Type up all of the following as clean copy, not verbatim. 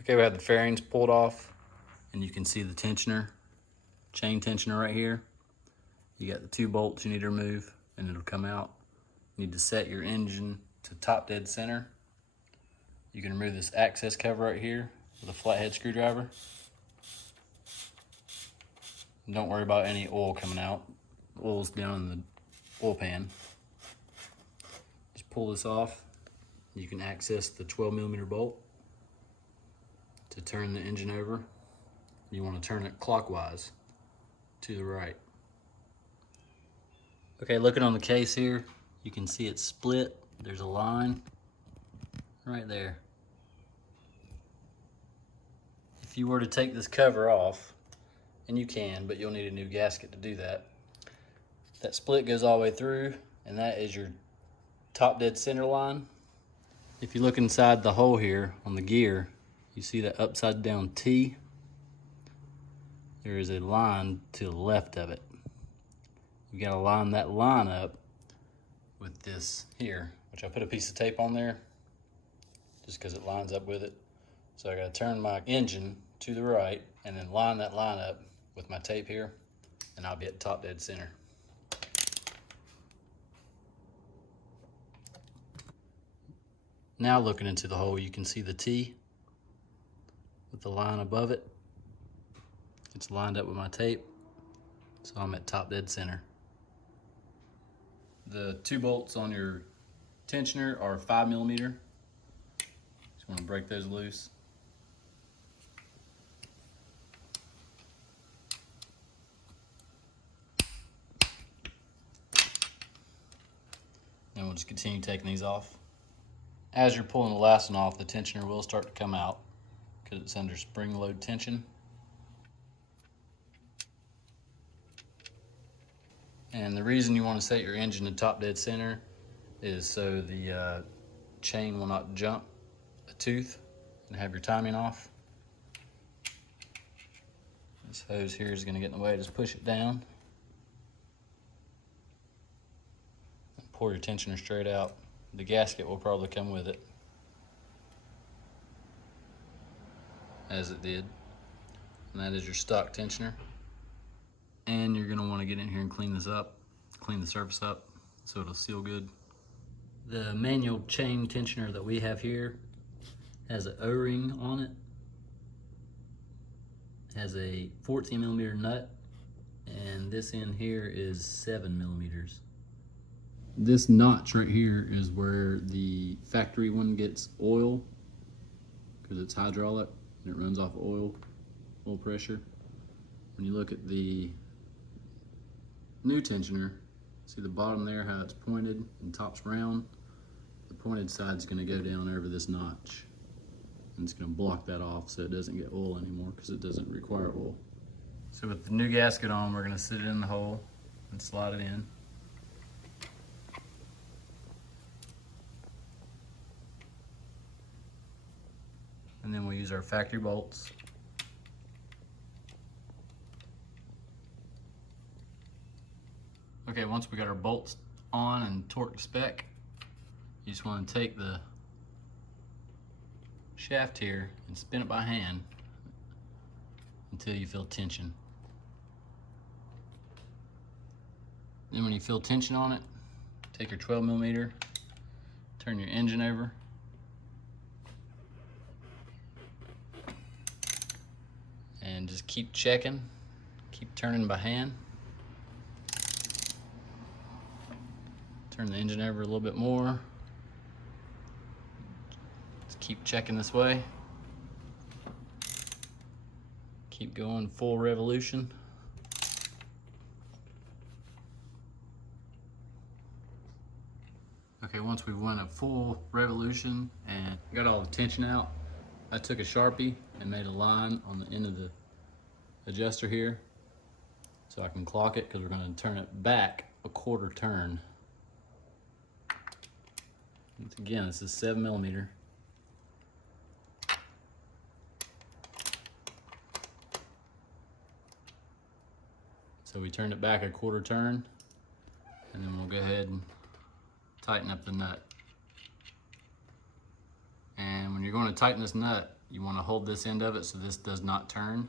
Okay, we have the fairings pulled off, and you can see the tensioner, chain tensioner right here. You got the 2 bolts you need to remove, and it'll come out. You need to set your engine to top dead center. You can remove this access cover right here with a flathead screwdriver. And don't worry about any oil coming out. The oil's down in the oil pan. Just pull this off. You can access the 12mm bolt to turn the engine over. You want to turn it clockwise to the right. Okay, looking on the case here, you can see it's split. There's a line right there. If you were to take this cover off, and you can, but you'll need a new gasket to do that. That split goes all the way through, and that is your top dead center line. If you look inside the hole here on the gear, you see that upside down T. There is a line to the left of it. You gotta line that line up with this here, which I put a piece of tape on there just because it lines up with it. So I gotta turn my engine to the right and then line that line up with my tape here, and I'll be at top dead center. Now looking into the hole, you can see the T with the line above it. It's lined up with my tape, so I'm at top dead center. The 2 bolts on your tensioner are 5mm. Just want to break those loose. And we'll just continue taking these off. As you're pulling the last one off, the tensioner will start to come out because it's under spring load tension. And the reason you want to set your engine to top dead center is so the chain will not jump a tooth and have your timing off. This hose here is going to get in the way. Just push it down and pull your tensioner straight out. The gasket will probably come with it, as it did. And that is your stock tensioner. And you're gonna wanna get in here and clean this up, clean the surface up so it'll seal good. The manual chain tensioner that we have here has an O-ring on it. It has a 14mm nut, and this end here is 7mm. This notch right here is where the factory one gets oil, because it's hydraulic and it runs off oil pressure. When you look at the new tensioner, see the bottom there, how it's pointed and top's round? The pointed side's gonna go down over this notch, and it's gonna block that off so it doesn't get oil anymore, because it doesn't require oil. So with the new gasket on, we're gonna sit it in the hole and slide it in. And then we'll use our factory bolts. Okay, once we got our bolts on and torqued to spec, you just want to take the shaft here and spin it by hand until you feel tension. Then when you feel tension on it, take your 12mm, turn your engine over, and just keep checking, keep turning by hand. Turn the engine over a little bit more. Just keep checking this way. Keep going full revolution. Okay, once we went a full revolution and got all the tension out, I took a Sharpie and made a line on the end of the adjuster here so I can clock it, because we're going to turn it back a 1/4 turn. Again, this is 7mm. So we turned it back a 1/4 turn, and then we'll go ahead and tighten up the nut. And when you're going to tighten this nut, you want to hold this end of it so this does not turn.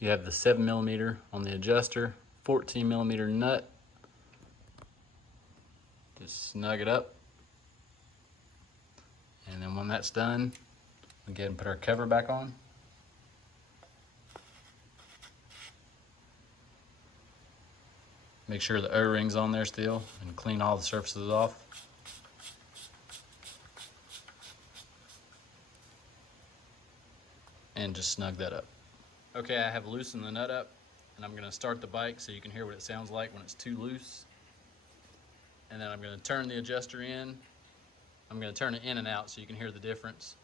You have the 7mm on the adjuster, 14mm nut. Just snug it up. And then when that's done, we'll go ahead and put our cover back on. Make sure the O-ring's on there still and clean all the surfaces off. And just snug that up. Okay, I have loosened the nut up, and I'm going to start the bike so you can hear what it sounds like when it's too loose. And then I'm going to turn the adjuster in. I'm going to turn it in and out so you can hear the difference.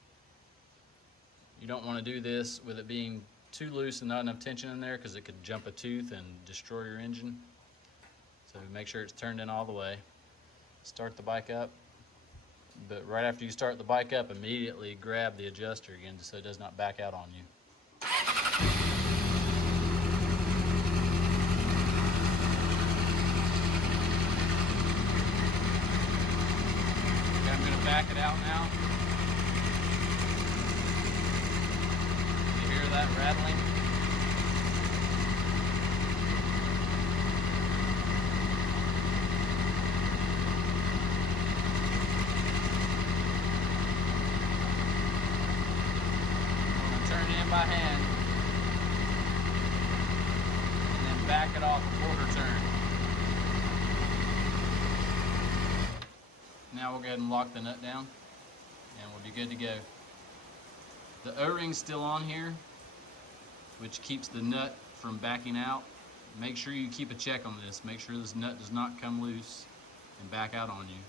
You don't want to do this with it being too loose and not enough tension in there, because it could jump a tooth and destroy your engine. So make sure it's turned in all the way. Start the bike up. But right after you start the bike up, immediately grab the adjuster again so it does not back out on you. Okay, I'm going to back it out now. You hear that rattling? Turn it in by hand and then back it off a quarter turn. Now we'll go ahead and lock the nut down and we'll be good to go. The O-ring's still on here, which keeps the nut from backing out. Make sure you keep a check on this. Make sure this nut does not come loose and back out on you.